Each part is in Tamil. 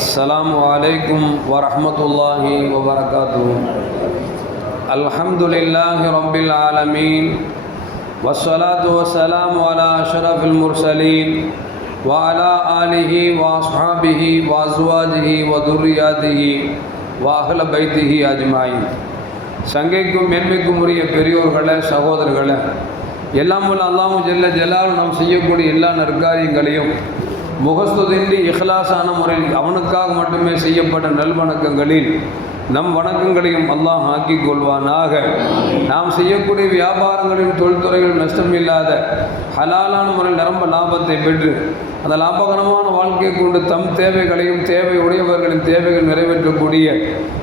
السلام عليكم ورحمة الله وبركاته الحمد لله رب العالمين والصلاة والسلام على أشرف المرسلين وعلى آله وأصحابه وأزواجه وذرياته وأهل بيته أجمعين சங்கைக்கும் மேன்மைக்கும் உரிய பெரியோர்களே சகோதரர்களே எல்லாம் வல்ல அல்லாஹு ஜல்ல ஜலால் நாம் செய்யக்கூடிய எல்லா நற்காரியங்களையும் முகஸ்துதின்றி இஹ்லாசான முறையில் அவனுக்காக மட்டுமே செய்யப்பட்ட நல்வணக்கங்களில் நம் வணக்கங்களையும் அல்லாஹ் ஆக்கிக் கொள்வானாக. நாம் செய்யக்கூடிய வியாபாரங்களின் தொழில்துறைகள் நஷ்டமில்லாத ஹலாலான முறையில் நிரம்ப லாபத்தை பெற்று அந்த லாபகரமான வாழ்க்கையை கொண்டு தம் தேவைகளையும் தேவை உடையவர்களின் தேவைகள் நிறைவேற்றக்கூடிய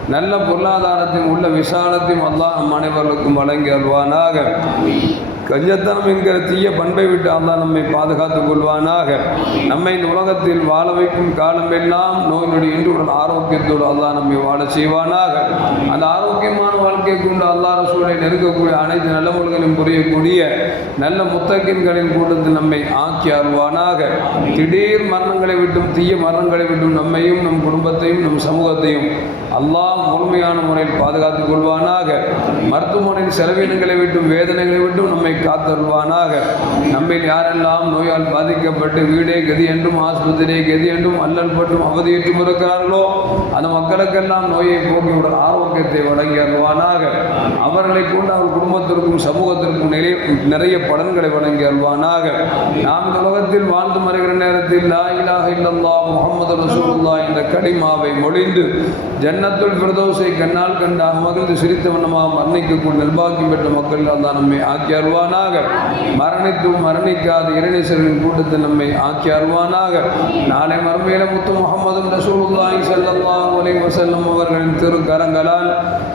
நல்ல பொருளாதாரத்தையும் உள்ள விசாலத்தையும் அல்லாஹ் நம் அனைவர்களுக்கும் வழங்கி அல்வானாக கஞ்சத்தனம் என்கிற தீய பண்பை விட்டு அல்லாஹ் நம்மை பாதுகாத்துக் கொள்வானாக. நம்மை இந்த உலகத்தில் வாழ வைக்கும் காலமெல்லாம் நோய் நொடி இன்று ஆரோக்கியத்தோடு அல்லாஹ் நம்மை வாழ செய்வானாக. அந்த ஆரோக்கியமான வாழ்க்கையை கொண்டு அல்லாஹ் சூழலை நெருக்கக்கூடிய அனைத்து நல்ல முறைகளையும் புரியக்கூடிய நல்ல முத்தகின்களின் கூட்டத்தில் நம்மை ஆக்கி அருவானாக திடீர் மரணங்களை விட்டும் தீய மரணங்களை விட்டும் நம்மையும் நம் குடும்பத்தையும் நம் சமூகத்தையும் அல்லாஹ் முழுமையான முறையில் பாதுகாத்துக் கொள்வானாக. மருத்துவமனையின் செலவினங்களை விட்டும் வேதனைகளை விட்டும் நம்மை காத்தருள்வானாக. நம்மில் யாரெல்லாம் நோயால் பாதிக்கப்பட்டு வீடே கதி என்றும் ஆஸ்பத்திரியை கதி என்றும் அல்லல் பட்டும் அவதியற்றும் இருக்கிறார்களோ அந்த மக்களுக்கெல்லாம் நோயை போக்கியுடன் ஆரோக்கியத்தை வழங்கி அருள்வானாக. அவர்களை கொண்டு அவர் குடும்பத்திற்கும் சமூகத்திற்கும் நிறைய நிறைய பலன்களை வழங்கி அருள்வானாக. நாம் இந்த உலகத்தில் வாழ்ந்து மறைகிற நேரத்தில் லா இலாஹ இல்லல்லாஹ் முஹம்மது ரசூலுல்லாஹ் என்ற கடிமாவை மொழிந்து ஜன்னத்துள் பிரதோசை கண்ணால் கண்டாக மகிழ்ந்து சிரித்த வண்ணமாக மரணிக்கக்கூடிய நிர்பாகியம் பெற்ற மக்கள் தான் நம்மை ஆக்கி அருவானாக மரணித்தும் மரணிக்காத இறைநேசரின் கூட்டத்தை நம்மை ஆக்கி அருள்வானாக நாளை மறுமையில முத்து முகமது ரசூலுல்லாஹி ஸல்லல்லாஹு அலைஹி வஸல்லம் அவர்களின் திருக்கரங்களால்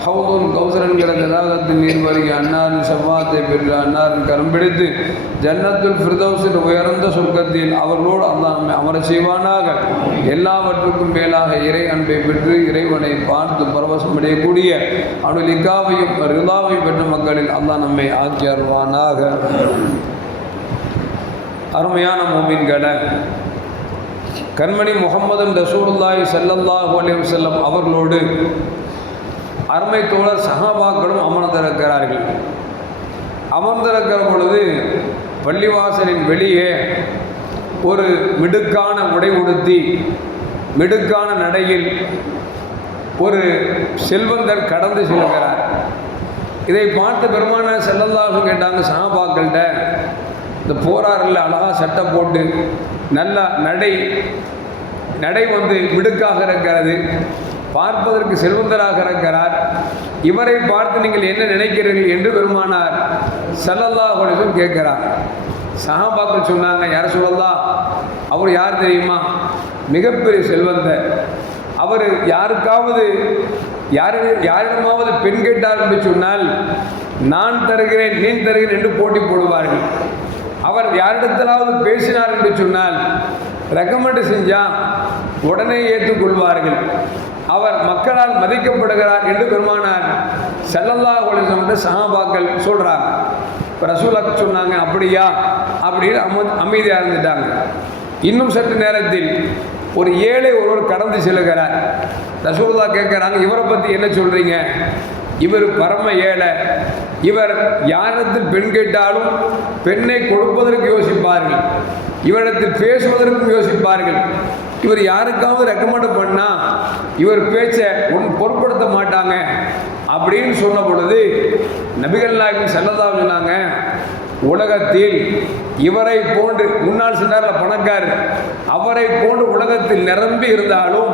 ஹவுதுல் கௌசர் என்கிற தடாகத்தின் நீர் வருகை அன்னாரின் செவ்வாத்தை பெற்று அன்னாரின் கரம் பிடித்து ஜன்னத்துல் ஃபிர்தௌஸின் உயர்ந்த சொர்க்கத்தில் அவர்களோடு அல்லாஹ் நம்மை அமர செய்வானாக. எல்லாவற்றுக்கும் மேலாக இறை அன்பை பெற்று இறைவனை பார்த்து பரவசமடையக்கூடிய அவனுடைய லிக்காவையும் ரிதாவையும் பெற்ற மக்களில் அல்லாஹ் நம்மை ஆக்கி ஆக அருமையான மோமின்களை கண்மணி முகமது ரசூலுல்லாய் ஸல்லல்லாஹு அலைஹி செல்லம் அவர்களோடு அருமை தோழர் சஹாபாக்களும் அமர்ந்திருக்கிறார்கள். அமர்ந்திருக்கிற பொழுது பள்ளிவாசலின் வெளியே ஒரு மிடுக்கான உடை உடுத்தி மிடுக்கான நடையில் ஒரு செல்வந்தர் கடந்து செல்கிறார். இதை பார்த்து பெருமான செல்லல்லாக கேட்டாங்க சஹாபாக்கள்கிட்ட இந்த போராறில் அழகாக சட்டை போட்டு நல்ல நடை நடை வந்து மிடுக்காக இருக்கிறது பார்ப்பதற்கு செல்வந்தராக இருக்கிறார் இவரை பார்த்து நீங்கள் என்ன நினைக்கிறீர்கள்? என்று பெருமானார் செல்லல்லாஹும் கேட்கிறார். சஹாபாக்கள் சொன்னாங்க யார் சொல்லலாம் அவர் யார் தெரியுமா? மிகப்பெரிய செல்வந்தர். அவர் யாருக்காவது யாரு யாரிடமாவது பெண் கேட்டார் என்று சொன்னால் நான் தருகிறேன் நீ தருகிறேன் என்று போட்டி போடுவார்கள். அவர் யாரிடத்திலாவது பேசினார் என்று சொன்னால் ரெக்கமெண்ட் செஞ்சால் உடனே ஏற்றுக்கொள்வார்கள். அவர் மக்களால் மதிக்கப்படுகிறார் என்று பெருமானார் செல்லல்லா ஒளிசம்ட்டு சகாபாக்கள் சொல்கிறாங்க இப்போ ரசூலாக்கு சொன்னாங்க அப்படியா? அப்படின்னு அம அமைதியாக இருந்துட்டாங்க. இன்னும் சற்று நேரத்தில் ஒரு ஏழை ஒருவர் கடந்து செல்கிறார். ரசூல்லா கேட்குறாங்க இவரை பற்றி என்ன சொல்கிறீங்க இவர் பரம ஏழை. இவர் யாரிடத்தில் பெண் கேட்டாலும் பெண்ணை கொடுப்பதற்கு யோசிப்பார்கள். இவரிடத்தில் பேசுவதற்கும் யோசிப்பார்கள். இவர் யாருக்காவது ரெக்கமெண்ட் பண்ணால் இவர் பேச்சை ஒன் பொருட்படுத்த மாட்டாங்க. அப்படின்னு சொன்ன பொழுது நபிகள் நாயகம் செல்லதா சொன்னாங்க உலகத்தில் இவரை போன்று முன்னாள் சென்றார்ல பணக்காரர். அவரை போன்று உலகத்தில் நிரம்பி இருந்தாலும்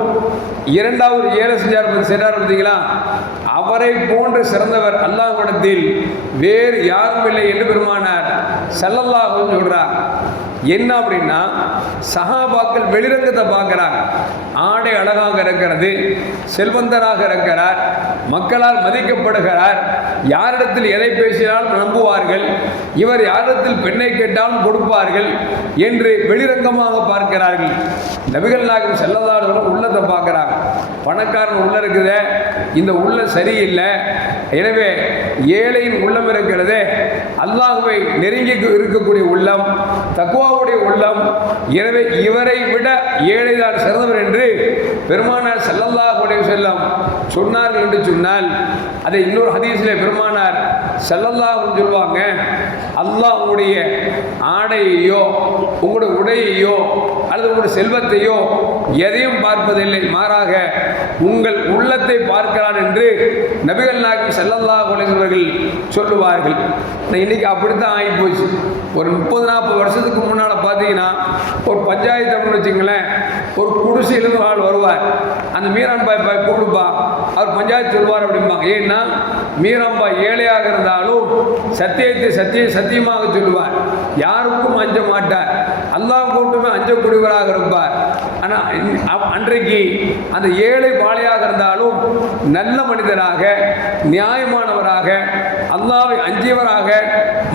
இரண்டாவது ஏழை செஞ்சார் சென்றார் பார்த்தீங்களா? அவரை போன்று சிறந்தவர் அல்லாஹ்விடத்தில் வேறு யாரும் இல்லை என்று பெருமானார். செல்லல்லாஹ் சொல்றார். என்ன அப்படின்னா சஹாபாக்கள் வெளிரங்கத்தை பார்க்குறாங்க. ஆடை அழகாக இருக்கிறது செல்வந்தராக இருக்கிறார் மக்களால் மதிக்கப்படுகிறார் யாரிடத்தில் எதை பேசினாலும் நம்புவார்கள் இவர் யாரிடத்தில் பெண்ணை கேட்டாலும் கொடுப்பார்கள் என்று வெளிரங்கமாக பார்க்கிறார்கள். நபிகள் நாயகம் செல்லதாடுகளும் உள்ளத்தை பார்க்குறாங்க. பணக்காரன் உள்ள இருக்குதே இந்த உள்ளம் சரியில்லை. எனவே ஏழையின் உள்ளம் இருக்கிறதே அல்லாஹுவை நெருங்கி இருக்கக்கூடிய உள்ளம் அப்பாவுடைய உள்ளம். எனவே இவரை விட ஏழைதான் சிறந்தவர் என்று பெருமானார் செல்லல்லாஹுடைய செல்லம் சொன்னார்கள் என்று சொன்னால் அதை இன்னொரு ஹதீஸில் பெருமானார் செல்லல்லாஹுன்னு சொல்லுவாங்க. அல்லாஹுடைய ஆடையையோ உங்களோட உடையையோ அல்லது உங்களுடைய செல்வத்தையோ எதையும் பார்ப்பதில்லை. மாறாக உங்கள் உள்ளத்தை பார்க்கிறான் என்று நபிகள் நாயகம் செல்லல்லா அலைஹி சொல்லுவார்கள். இன்னைக்கு அப்படித்தான் ஆகி போச்சு ஒரு முப்பது நாற்பது வருஷத்துக்கு முன்னால் பார்த்தீங்கன்னா ஒரு பஞ்சாயத்து அப்படின்னு வச்சுங்களேன் ஒரு குடிசையிலிருந்து ஆள் வருவார். அந்த மீரான் பாய் பாய் கூப்பிடுப்பா. அவர் பஞ்சாயத்து சொல்வார் அப்படிம்பாங்க. ஏன்னா மீரான் பாய் ஏழையாக இருந்தாலும் சத்தியத்தை சத்திய சத்தியமாக சொல்லுவார். யாருக்கும் அஞ்ச மாட்டார். கூட்டுமே இருப்பார். ஆனால் அன்றைக்கு அந்த ஏழை பாலையாக இருந்தாலும் நல்ல மனிதராக நியாயமானவராக அல்லாவை அஞ்சியவராக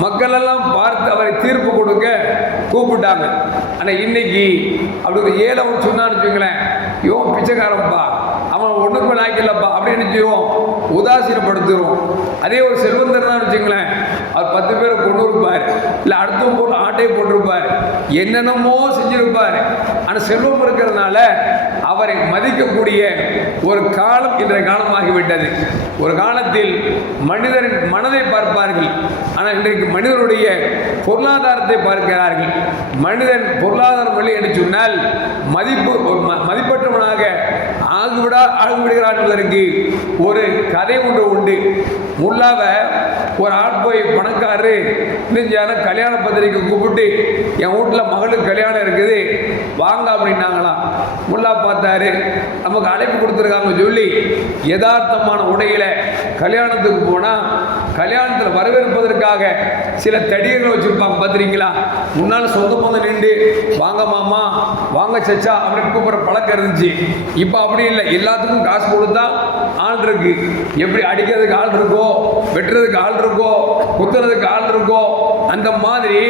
மக்கள் எல்லாம் பார்த்து அவரை தீர்ப்பு கொடுக்க கூப்பிட்டாங்க. ஆனால் இன்னைக்கு அப்படி ஒரு ஏழவன் சொன்னான்னு வச்சுங்களேன் இவன் பிச்சைக்காரன்ப்பா அவன் ஒன்றுக்கும் லாய்க்கலப்பா அப்படின்னு செய்வோம் உதாசீனப்படுத்துகிறோம் அதே ஒரு செல்வந்தர் தான் வச்சுங்களேன் அவர் பத்து பேரை போட்டிருப்பார். இருப்பார் இல்லை அடுத்தவங்க போட்டு ஆட்டையை போட்டிருப்பார். என்னென்னமோ செஞ்சிருப்பார். ஆனால் செல்வம் இருக்கிறதுனால அவரை மதிக்கக்கூடிய ஒரு காலம் இன்றைய காலமாகிவிட்டது. ஒரு காலத்தில் மனிதரின் மனதை பார்ப்பார்கள். ஆனால் இன்றைக்கு மனிதனுடைய பொருளாதாரத்தை பார்க்கிறார்கள். மனிதன் பொருளாதாரம் இல்லை என்று சொன்னால் மதிப்பு ஒரு மதிப்பற்றவனாக ஆகுவிடா ஆகிவிடுகிறான் என்பதற்கு ஒரு கதை ஒன்று உண்டு. முல்லாவ ஒரு ஆள் போய் பணக்காரரு இன்னும் கல்யாண பத்திரிக்கை கூப்பிட்டு என் வீட்டில் மகளுக்கு கல்யாணம் இருக்குது வாங்க அப்படின்னாங்களாம். முல்லா பார்த்தாரு. நமக்கு அழைப்பு கொடுத்துருக்காங்க சொல்லி யதார்த்தமான உடையில கல்யாணத்துக்கு போனால் கல்யாணத்தில் வரவேற்பதற்காக சில தடியர்கள் வச்சுருப்பாங்க பார்த்துறீங்களா முன்னால் சொந்த பந்தம் நின்று வாங்க மாமா வாங்க சச்சா அப்படின்னு கூப்பிட்ற பழக்கம் இருந்துச்சு. இப்போ அப்படி இல்லை. எல்லாத்துக்கும் காசு கொடுத்தா ஆள் இருக்கு. எப்படி அடிக்கிறதுக்கு ஆள் இருக்கோ வெட்டுறதுக்கு ஆள் இருக்கோ குத்துறதுக்கு ஆள் இருக்கோ அந்த மாதிரி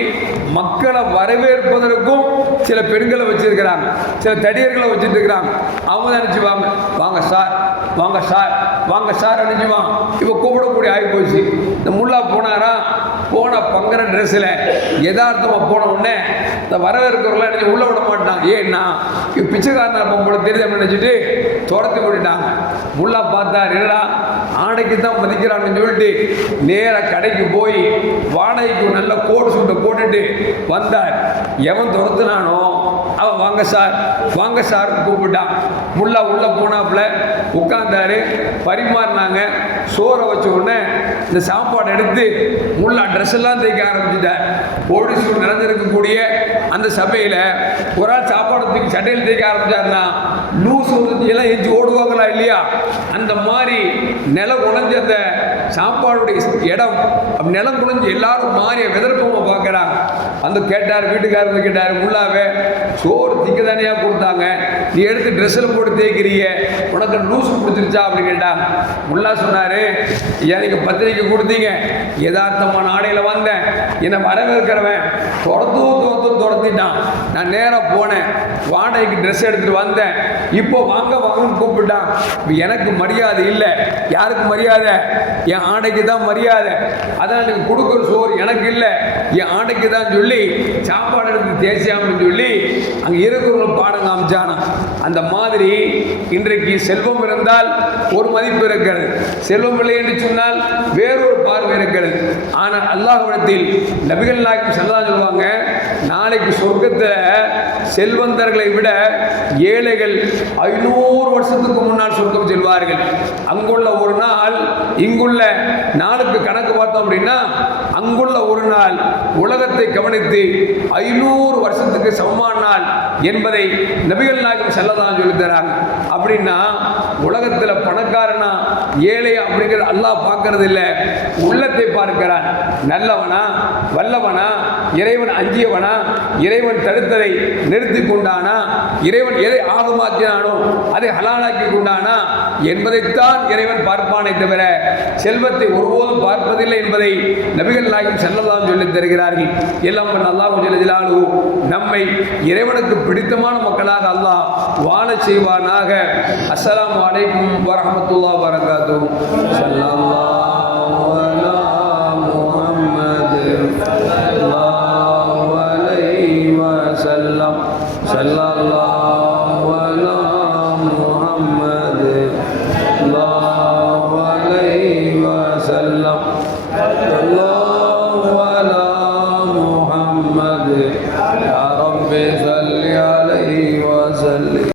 மக்களை வரவேற்பதற்கும் சில பெண்களை வச்சிருக்கிறாங்க. சில தடியர்களை வச்சுட்டு இருக்கிறாங்க அவங்க தான் நினச்சிவாங்க வாங்க சார் வாங்க சார் வாங்க சார் நினைச்சுவான் இப்போ கூப்பிடக்கூடிய ஆகி போச்சு. இந்த முல்லா போனாரா? போன பங்குற ட்ரெஸ்ஸில் யதார்த்தமாக போன உடனே இந்த வரவேற்கிறவங்களாம் நினைச்சு உள்ள விட மாட்டாங்க. ஏன்னா இவன் பிச்சைக்காரன் போல தெரியுது அப்படின்னு நினச்சிட்டு துரத்து விட்டுட்டாங்க. முல்லா பார்த்தா என்னடா? ஆடைக்கு தான் மதிக்கிறான்னு சொல்லிட்டு நேராக கடைக்கு போய் வாடகைக்கு நல்ல கோட் சூட்டை போட்டுட்டு வந்தார். எவன் துரத்துனானோ அவன் வாங்க சார் வாங்க சார் கூப்பிட்டான். முல்லா உள்ளே போனாப்புல உட்கார்ந்தாரு. பரிமாறினாங்க. சோறை வச்ச உடனே இந்த சாப்பாடு எடுத்து முல்லா ட்ரெஸ் எல்லாம் தைக்க ஆரம்பிச்சுட்டார். போலீஸ் நடந்திருக்கக்கூடிய அந்த சபையில் ஒரு ஆள் சாப்பாடு தூக்கி சட்டையில் தைக்க ஆரம்பிச்சாருன்னா லூஸ் எல்லாம் எஞ்சி ஓடுவாங்களா இல்லையா? அந்த மாதிரி நிலம் உணஞ்ச அந்த சாப்பாடுடைய இடம் நிலம் குழஞ்சி எல்லாரும் மாறிய விதர்ப்பமாக பார்க்குறாங்க. அந்த கேட்டார் வீட்டுக்காரர் வந்து கேட்டார் உள்ளாவே சோறு திக்க தானேயா கொடுத்தாங்க? நீ எடுத்து ட்ரெஸ்ஸில் போட்டு தேய்க்கிறீங்க. உனக்கு நியூஸ் பிடிச்சிருச்சா அப்படின்னு கேட்டா முல்லா சொன்னார் எனக்கு பத்திரிக்கை கொடுத்தீங்க. யதார்த்தமான ஆடையில் வந்தேன். என்னை வரவேற்கிறவன் துரத்தும் துரத்தும் துரத்திட்டான். நான் நேராக போனேன். வாடகைக்கு ட்ரெஸ் எடுத்துகிட்டு வந்தேன். இப்போ வாங்க வாங்கன்னு கூப்பிட்டான். எனக்கு மரியாதை இல்லை. யாருக்கு மரியாதை? என் ஆடைக்கு தான் மரியாதை. அதான் எனக்கு கொடுக்குற சோறு எனக்கு இல்லை. என் ஆடைக்கு தான் சொல்லி சாப்பாடு எடுத்து தேசியாமன்னு சொல்லி அங்கே இருக்கிறவங்க பாடம் காமிச்சானா அந்த மாதிரி இன்றைக்கு செல்வம் இருந்தால் ஒரு மதிப்பு இருக்கிறது. செல்வம் இல்லை என்று சொன்னால் வேறொரு பார்வை இருக்கிறது. ஆனால் அல்லாஹிடத்தில் நபிகள் நாயகம் செல்லலாம் சொல்லுவாங்க நாளைக்கு சொர்க்கத்தில் செல்வந்தர்களை விட ஏழைகள் ஐநூறு வருஷத்துக்கு முன்னால் சொர்க்கம் செல்வார்கள். அங்குள்ள ஒரு நாள் இங்குள்ள நாளுக்கு கணக்கு பார்த்தோம் அப்படின்னா அங்குள்ள ஒரு நாள் உலகத்தை கவனித்து ஐநூறு வருஷத்துக்கு சமமான நாள் என்பதை நபிகள் நாயகம் செல்லதான் சொல்லித்தராங்க அப்படின்னா உலகத்தில் பணக்காரனா ஏழை அப்படிங்கிறது அல்லாஹ் பார்க்கறது இல்லை உள்ளத்தை பார்க்கிறான். நல்லவனா வல்லவனா இறைவன் அஞ்சியவனா இறைவன் தடுத்ததை நிறுத்தி கொண்டானா இறைவன் எதை ஆகமாக்கினானோ அதை ஹலாலாக்கி கொண்டானா என்பதைத்தான் இறைவன் பார்ப்பானே தவிர செல்வத்தை ஒருபோதும் பார்ப்பதில்லை என்பதை நபிகள் நாயகம் செல்லலாம் சொல்லித் தருகிறார்கள். எல்லாம் வல்ல அல்லாஹ் நம்மை இறைவனுக்கு பிடித்தமான மக்களாக அல்லாஹ் வாழ செய்வானாக. அஸ்லாம் வலைக்கும் வரமத்துல்லா வரகாத்து ஸல்லல்லாஹு சல்லா